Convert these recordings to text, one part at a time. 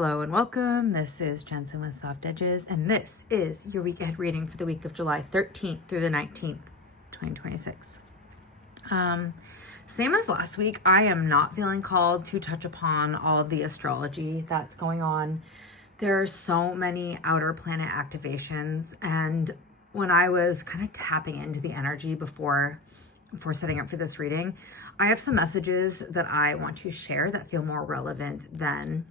Hello and welcome. This is Jensen with Soft Edges, and this is your week ahead reading for the week of July 13th through the 19th, 2026. Same as last week, I am not feeling called to touch upon all of the astrology that's going on. There are so many outer planet activations, and when I was kind of tapping into the energy before setting up for this reading, I have some messages that I want to share that feel more relevant than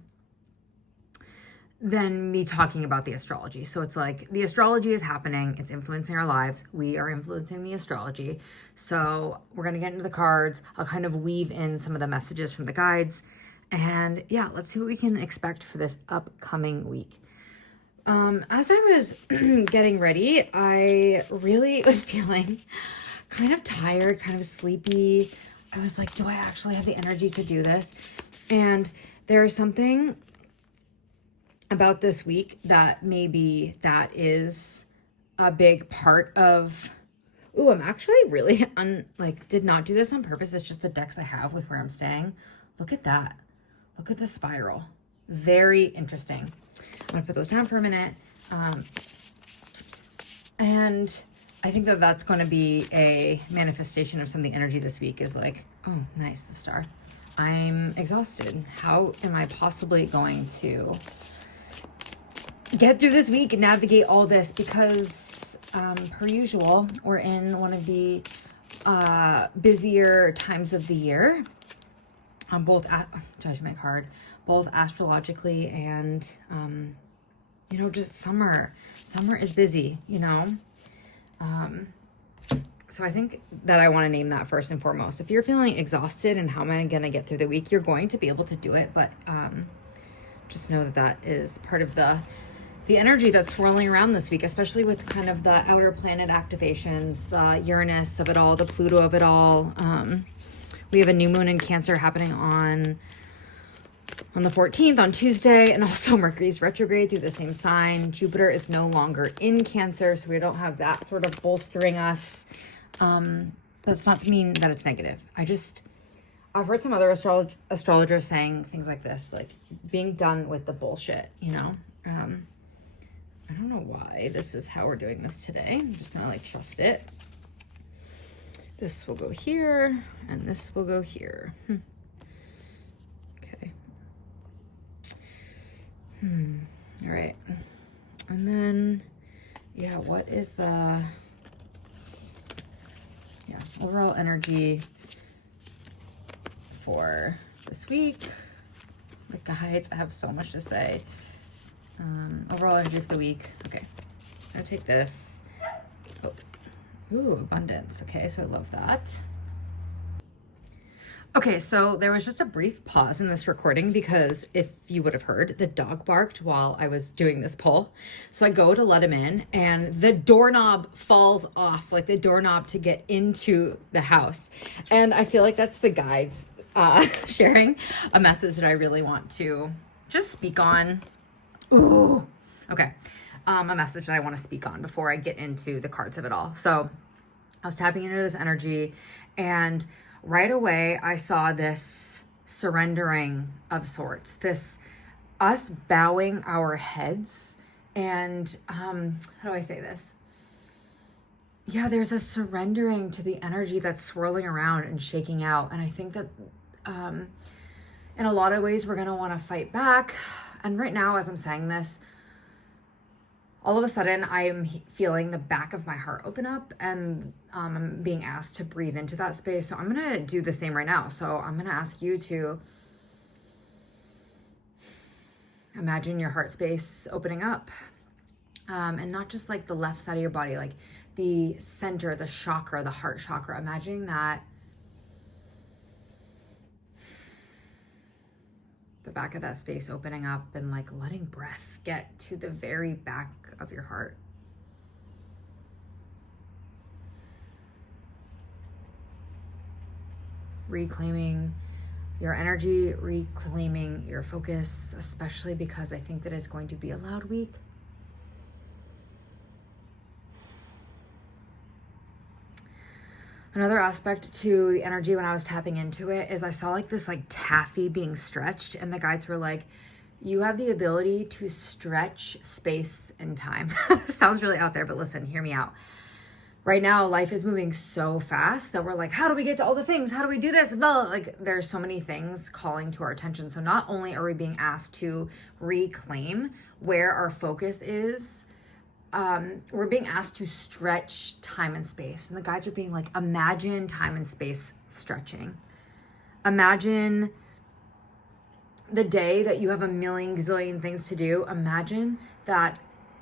me talking about the astrology. So it's like the astrology is happening, it's influencing our lives, we are influencing the astrology. So we're going to get into the cards. I'll kind of weave in some of the messages from the guides, and yeah, let's see what we can expect for this upcoming week. As I was getting ready, I really was feeling kind of tired, kind of sleepy. I was like, do I actually have the energy to do this? And there's something about this week that maybe that is a big part of, I'm actually really did not do this on purpose. It's just the decks I have with where I'm staying. Look at that. Look at the spiral. Very interesting. I'm gonna put those down for a minute. And I think that that's going to be a manifestation of some of the energy this week is like, oh, nice, the star. I'm exhausted. How am I possibly going to get through this week and navigate all this? Because per usual, we're in one of the busier times of the year, both judgment card, both astrologically and just summer is busy, so I think that I want to name that first and foremost. If you're feeling exhausted and how am I going to get through the week, you're going to be able to do it, but just know that that is part of the energy that's swirling around this week, especially with kind of the outer planet activations, the Uranus of it all, the Pluto of it all. We have a new moon in Cancer happening on the 14th, on Tuesday, and also Mercury's retrograde through the same sign. Jupiter is no longer in Cancer, so we don't have that sort of bolstering us. That's not to mean that it's negative. I've heard some other astrologers saying things like this, like being done with the bullshit, I don't know why this is how we're doing this today. I'm just gonna trust it. This will go here, and this will go here. Okay. All right. And then, yeah, what is the overall energy for this week? The guides, I have so much to say. Overall energy for the week. Okay, I'm gonna take this. Oh. Ooh, abundance. Okay, so I love that. Okay, so there was just a brief pause in this recording because if you would have heard, the dog barked while I was doing this pull. So I go to let him in and the doorknob falls off, like the doorknob to get into the house. And I feel like that's the guides sharing a message that I really want to just speak on. Ooh, okay. A message that I want to speak on before I get into the cards of it all. So I was tapping into this energy, and right away I saw this surrendering of sorts, this us bowing our heads, and how do I say this? Yeah, there's a surrendering to the energy that's swirling around and shaking out. And I think that in a lot of ways we're going to want to fight back. And right now, as I'm saying this, all of a sudden I'm feeling the back of my heart open up, and I'm being asked to breathe into that space. So I'm going to do the same right now. So I'm going to ask you to imagine your heart space opening up, and not just like the left side of your body, like the center, the chakra, the heart chakra. Imagining that the back of that space opening up and like letting breath get to the very back of your heart. Reclaiming your energy, reclaiming your focus, especially because I think that it's going to be a loud week. Another aspect to the energy when I was tapping into it is I saw like this like taffy being stretched, and the guides were like, You have the ability to stretch space and time. Sounds really out there, but listen, hear me out. Right now, life is moving so fast that we're like, how do we get to all the things? How do we do this? Blah. Like, there's so many things calling to our attention. So not only are we being asked to reclaim where our focus is, we're being asked to stretch time and space. And the guides are being like, imagine time and space stretching. Imagine the day that you have a million gazillion things to do. Imagine that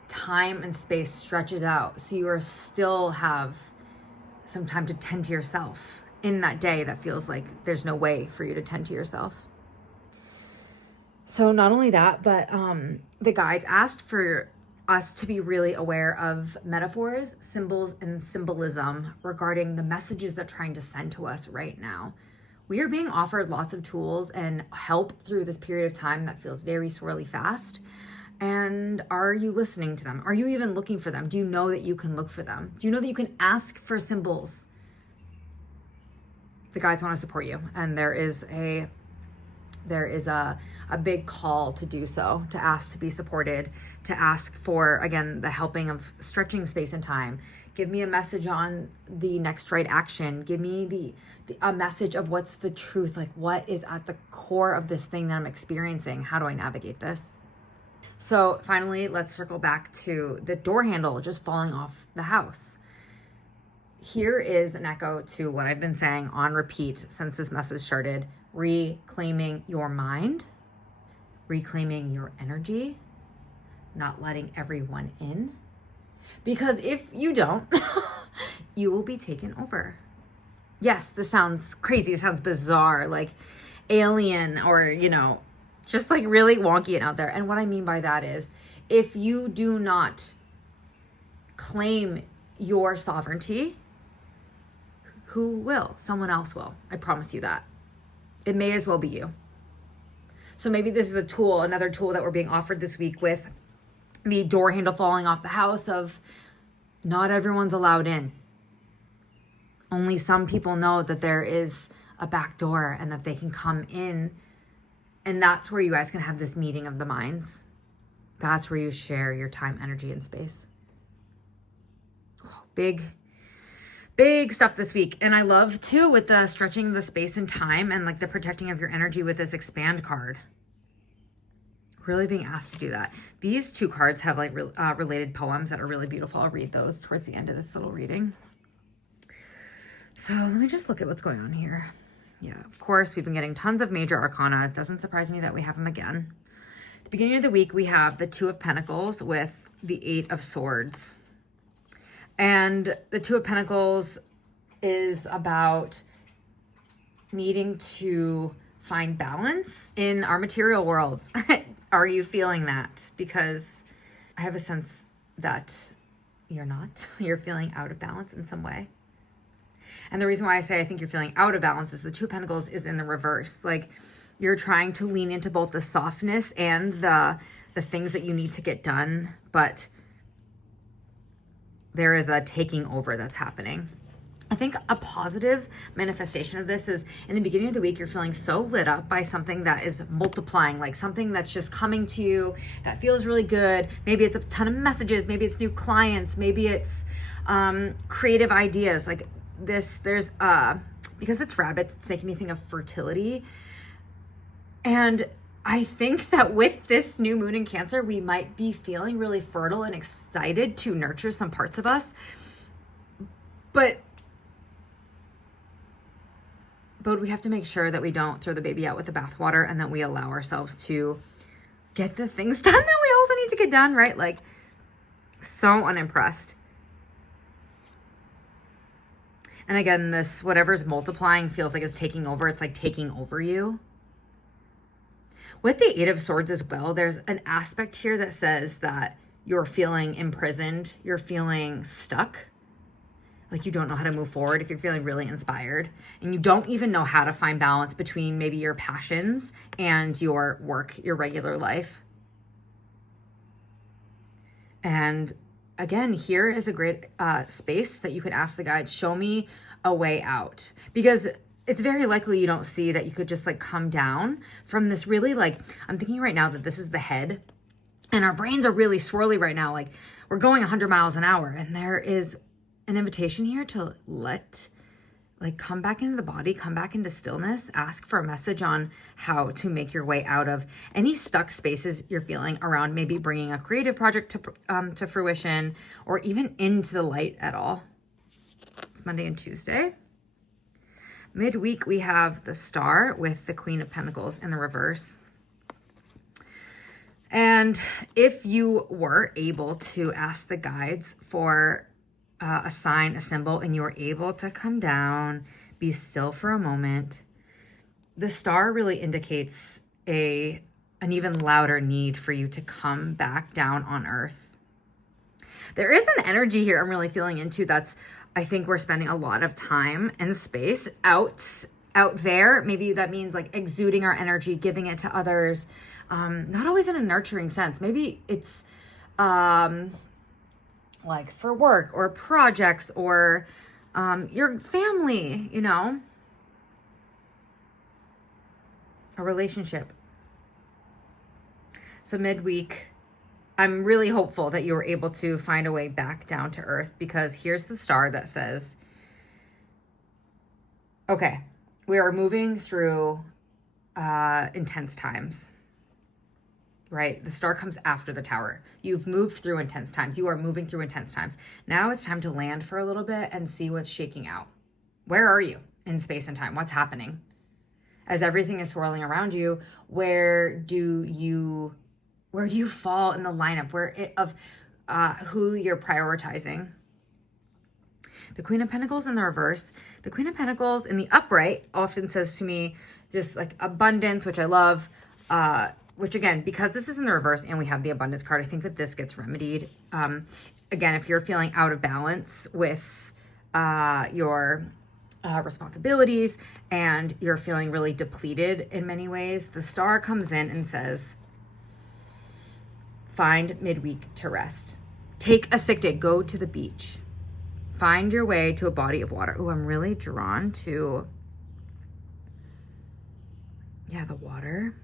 time and space stretches out so you are still have some time to tend to yourself in that day that feels like there's no way for you to tend to yourself. So not only that, but the guides asked for us to be really aware of metaphors, symbols, and symbolism regarding the messages they're trying to send to us right now. We are being offered lots of tools and help through this period of time that feels very swirly fast. And are you listening to them? Are you even looking for them? Do you know that you can look for them? Do you know that you can ask for symbols? The guides want to support you, and there is a big call to do so, to ask to be supported, to ask for, again, the helping of stretching space and time. Give me a message on the next right action. Give me a message of what's the truth, like what is at the core of this thing that I'm experiencing. How do I navigate this? So finally, let's circle back to the door handle just falling off the house. Here is an echo to what I've been saying on repeat since this message started: reclaiming your mind, reclaiming your energy, not letting everyone in. Because if you don't, you will be taken over. Yes, this sounds crazy. It sounds bizarre, like alien, or, just like really wonky and out there. And what I mean by that is, if you do not claim your sovereignty, who will? Someone else will. I promise you that. It may as well be you. So maybe this is another tool that we're being offered this week with the door handle falling off the house of not everyone's allowed in. Only some people know that there is a back door and that they can come in. And that's where you guys can have this meeting of the minds. That's where you share your time, energy, and space. Oh, big stuff this week. And I love too with the stretching the space and time and like the protecting of your energy with this expand card. Really being asked to do that. These two cards have like related poems that are really beautiful. I'll read those towards the end of this little reading. So let me just look at what's going on here. Yeah, of course, we've been getting tons of major arcana. It doesn't surprise me that we have them again. At the beginning of the week, we have the Two of Pentacles with the Eight of Swords. And the Two of Pentacles is about needing to find balance in our material worlds. Are you feeling that? Because I have a sense that you're not. You're feeling out of balance in some way. And the reason why I say I think you're feeling out of balance is the Two of Pentacles is in the reverse. Like, you're trying to lean into both the softness and the things that you need to get done, but there is a taking over that's happening. I think a positive manifestation of this is in the beginning of the week, you're feeling so lit up by something that is multiplying, like something that's just coming to you that feels really good. Maybe it's a ton of messages. Maybe it's new clients. Maybe it's creative ideas. Like this, there's, because it's rabbits, it's making me think of fertility. And I think that with this new moon in Cancer, we might be feeling really fertile and excited to nurture some parts of us. But we have to make sure that we don't throw the baby out with the bathwater and that we allow ourselves to get the things done that we also need to get done, right? Like, so unimpressed. And again, this whatever's multiplying feels like it's taking over. It's like taking over you. With the Eight of Swords as well, there's an aspect here that says that you're feeling imprisoned. You're feeling stuck. Like you don't know how to move forward if you're feeling really inspired. And you don't even know how to find balance between maybe your passions and your work, your regular life. And again, here is a great space that you could ask the guides, show me a way out. Because it's very likely you don't see that you could just like come down from this really like, I'm thinking right now that this is the head and our brains are really swirly right now. Like we're going 100 miles an hour and there is an invitation here to come back into the body, come back into stillness, ask for a message on how to make your way out of any stuck spaces you're feeling around maybe bringing a creative project to fruition or even into the light at all. It's Monday and Tuesday. Midweek, we have the Star with the Queen of Pentacles in the reverse. And if you were able to ask the guides for a sign, a symbol, and you were able to come down, be still for a moment, the Star really indicates an even louder need for you to come back down on earth. There is an energy here I'm really feeling into that's, I think we're spending a lot of time and space out there. Maybe that means like exuding our energy, giving it to others. Not always in a nurturing sense. Maybe it's like for work or projects or your family, you know, a relationship. So midweek, I'm really hopeful that you were able to find a way back down to earth, because here's the Star that says, okay, we are moving through intense times, right? The Star comes after the Tower. You've moved through intense times. You are moving through intense times. Now it's time to land for a little bit and see what's shaking out. Where are you in space and time? What's happening? As everything is swirling around you, where do you fall in the lineup of who you're prioritizing? The Queen of Pentacles in the reverse. The Queen of Pentacles in the upright often says to me just like abundance, which I love, which again, because this is in the reverse and we have the abundance card, I think that this gets remedied. Again, if you're feeling out of balance with your responsibilities and you're feeling really depleted in many ways, the Star comes in and says, find midweek to rest. Take a sick day. Go to the beach. Find your way to a body of water. Oh, I'm really drawn to, the water.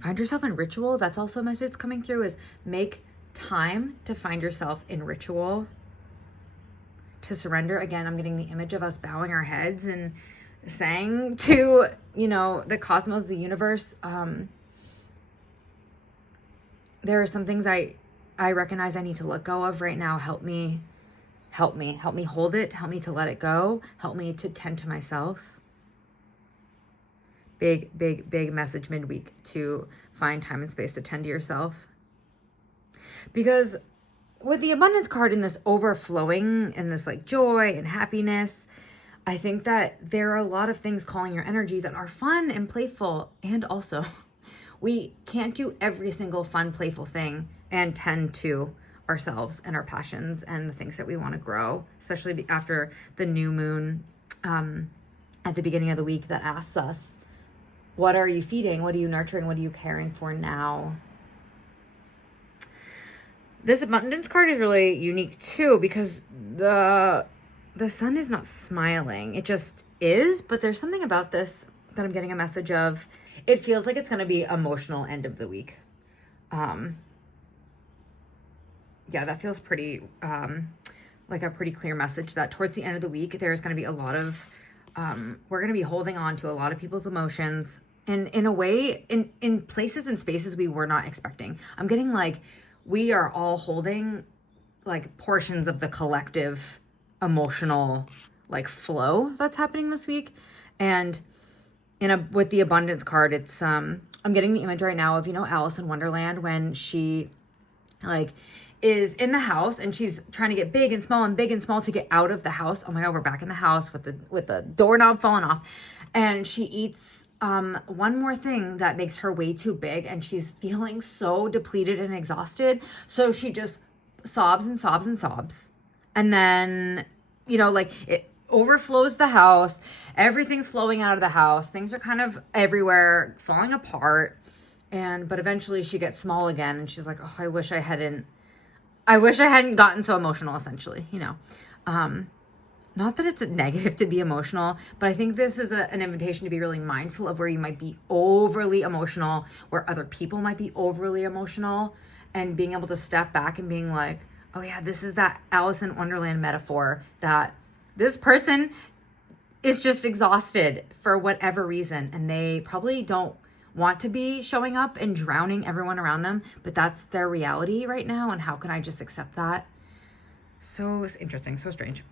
Find yourself in ritual. That's also a message that's coming through, is make time to find yourself in ritual, to surrender. Again, I'm getting the image of us bowing our heads and saying to, the cosmos, the universe, there are some things I recognize I need to let go of right now. Help me hold it. Help me to let it go. Help me to tend to myself. Big, big, big message midweek to find time and space to tend to yourself. Because with the abundance card in this overflowing and this like joy and happiness, I think that there are a lot of things calling your energy that are fun and playful. And also, we can't do every single fun, playful thing and tend to ourselves and our passions and the things that we want to grow, especially after the new moon at the beginning of the week that asks us, what are you feeding? What are you nurturing? What are you caring for now? This abundance card is really unique too, because the sun is not smiling. It just is, but there's something about this that I'm getting a message of. It feels like it's going to be emotional end of the week. That feels pretty, like a pretty clear message that towards the end of the week, there's going to be a lot of, we're going to be holding on to a lot of people's emotions, and in a way, in places and spaces we were not expecting. I'm getting like, we are all holding like portions of the collective emotional like flow that's happening this week. And with the abundance card, it's I'm getting the image right now of Alice in Wonderland, when she like is in the house and she's trying to get big and small to get out of the house. Oh my god, we're back in the house with the doorknob falling off, and she eats one more thing that makes her way too big, and she's feeling so depleted and exhausted, so she just sobs and sobs and sobs, and then like it overflows the house. Everything's flowing out of the house. Things are kind of everywhere, falling apart. But eventually she gets small again, and she's like, oh, I wish I hadn't gotten so emotional, essentially, not that it's a negative to be emotional, but I think this is an invitation to be really mindful of where you might be overly emotional, where other people might be overly emotional, and being able to step back and being like, oh yeah, this is that Alice in Wonderland metaphor that this person is just exhausted for whatever reason, and they probably don't want to be showing up and drowning everyone around them, but that's their reality right now, and how can I just accept that? So interesting, so strange.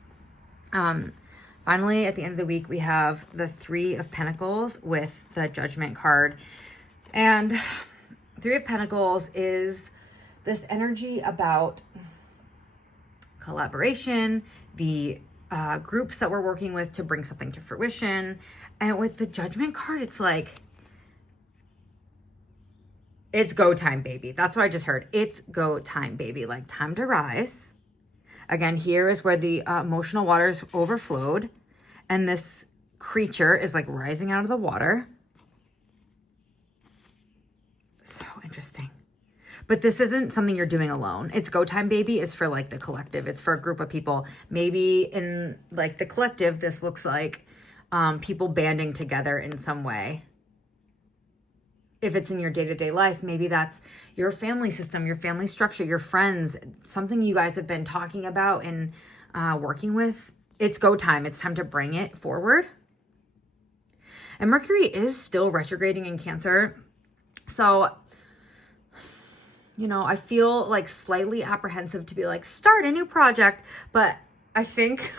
Finally, at the end of the week, we have the Three of Pentacles with the Judgment card. And Three of Pentacles is this energy about collaboration, the groups that we're working with to bring something to fruition. And with the Judgment card, it's like, it's go time, baby. That's what I just heard. It's go time, baby. Like, time to rise. Again, here is where the emotional waters overflowed, and this creature is like rising out of the water. So interesting. But this isn't something you're doing alone. It's go time, baby is for like the collective. It's for a group of people. Maybe in like the collective, this looks like people banding together in some way. If it's in your day-to-day life, maybe that's your family system, your family structure, your friends, something you guys have been talking about and working with. It's go time. It's time to bring it forward. And Mercury is still retrograding in Cancer. So, you know, I feel like slightly apprehensive to be like, start a new project. But I think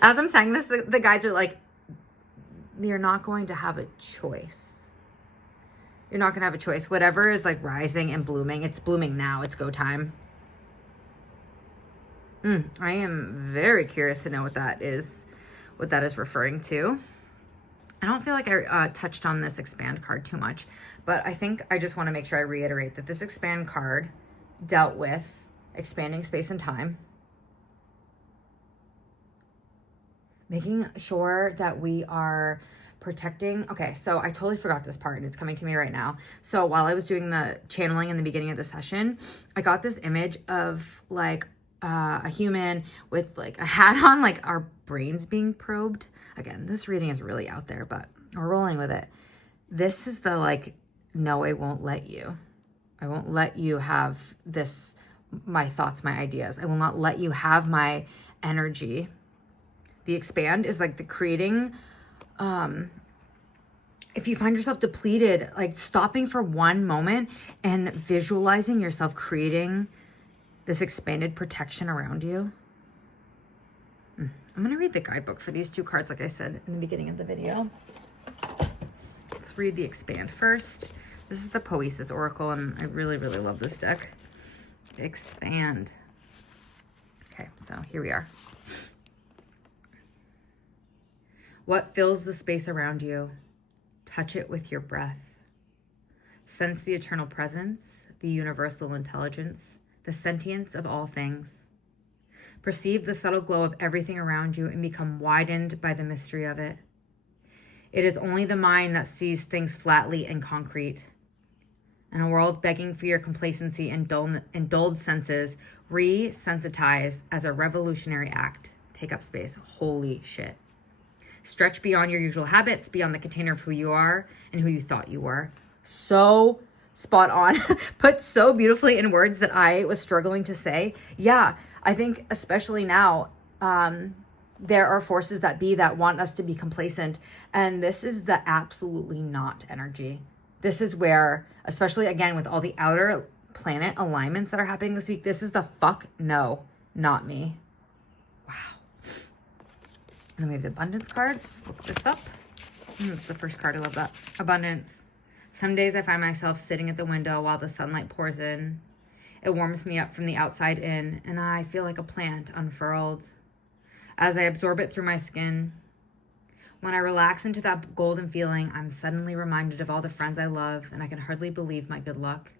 as I'm saying this, the guides are like, you're not going to have a choice. You're not going to have a choice. Whatever is like rising and blooming, it's blooming now. It's go time. I am very curious to know what that is referring to. I don't feel like I touched on this expand card too much, but I think I just want to make sure I reiterate that this expand card dealt with expanding space and time, making sure that we are protecting. Okay, so I totally forgot this part and it's coming to me right now. So while I was doing the channeling in the beginning of the session, I got this image of like a human with like a hat on, like our brains being probed. Again, this reading is really out there, but we're rolling with it. This is the like, no, I won't let you. I won't let you have this, my thoughts, my ideas. I will not let you have my energy. The expand is like the creating. If you find yourself depleted, like stopping for one moment and visualizing yourself creating this expanded protection around you. I'm going to read the guidebook for these two cards, like I said in the beginning of the video. Let's read the expand first. This is the Poesis Oracle, and I really, really love this deck. Expand. Okay, so here we are. What fills the space around you? Touch it with your breath. Sense the eternal presence, the universal intelligence, the sentience of all things. Perceive the subtle glow of everything around you and become widened by the mystery of it. It is only the mind that sees things flatly and concrete. In a world begging for your complacency and dulled senses, re-sensitize as a revolutionary act. Take up space. Holy shit. Stretch beyond your usual habits, beyond the container of who you are and who you thought you were. So spot on. Put so beautifully in words that I was struggling to say. Yeah, I think especially now, there are forces that be that want us to be complacent. And this is the absolutely not energy. This is where, especially again with all the outer planet alignments that are happening this week, this is the fuck no, not me. Wow. And then we have the abundance card. Let's look this up. It's the first card. I love that. Abundance. Some days I find myself sitting at the window while the sunlight pours in. It warms me up from the outside in, and I feel like a plant unfurled. As I absorb it through my skin, when I relax into that golden feeling, I'm suddenly reminded of all the friends I love, and I can hardly believe my good luck.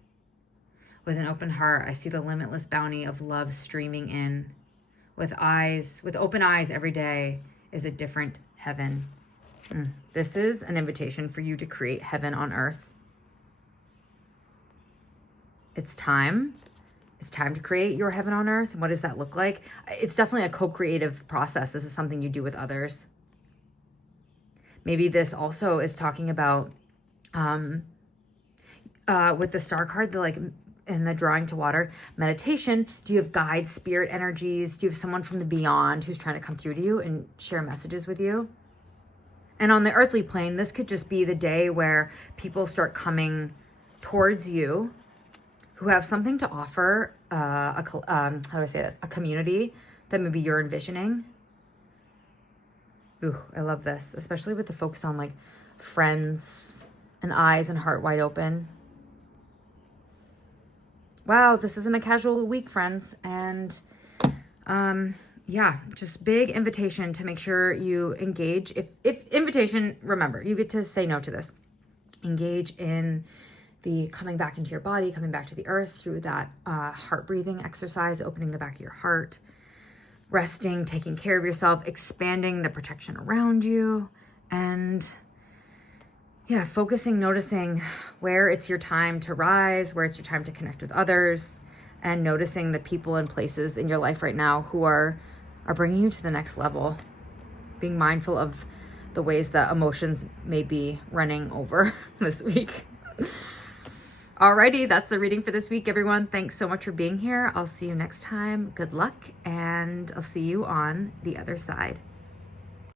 With an open heart, I see the limitless bounty of love streaming in. With open eyes every day is a different heaven. This is an invitation for you to create heaven on earth. It's time It's time to create your heaven on earth. And what does that look like? It's definitely a co-creative process. This is something you do with others. Maybe this also is talking about, with the star card, in the drawing to water, meditation. Do you have guides, spirit energies? Do you have someone from the beyond who's trying to come through to you and share messages with you? And on the earthly plane, this could just be the day where people start coming towards you who have something to offer, how do I say this? A community that maybe you're envisioning. Ooh, I love this, especially with the focus on like friends and eyes and heart wide open. Wow, this isn't a casual week, friends. And yeah, just big invitation to make sure you engage. If invitation, remember, you get to say no to this. Engage in the coming back into your body, coming back to the earth through that heart breathing exercise, opening the back of your heart, resting, taking care of yourself, expanding the protection around you, and yeah, focusing, noticing where it's your time to rise, where it's your time to connect with others, and noticing the people and places in your life right now who are bringing you to the next level. Being mindful of the ways that emotions may be running over this week. Alrighty, that's the reading for this week, everyone. Thanks so much for being here. I'll see you next time. Good luck, and I'll see you on the other side.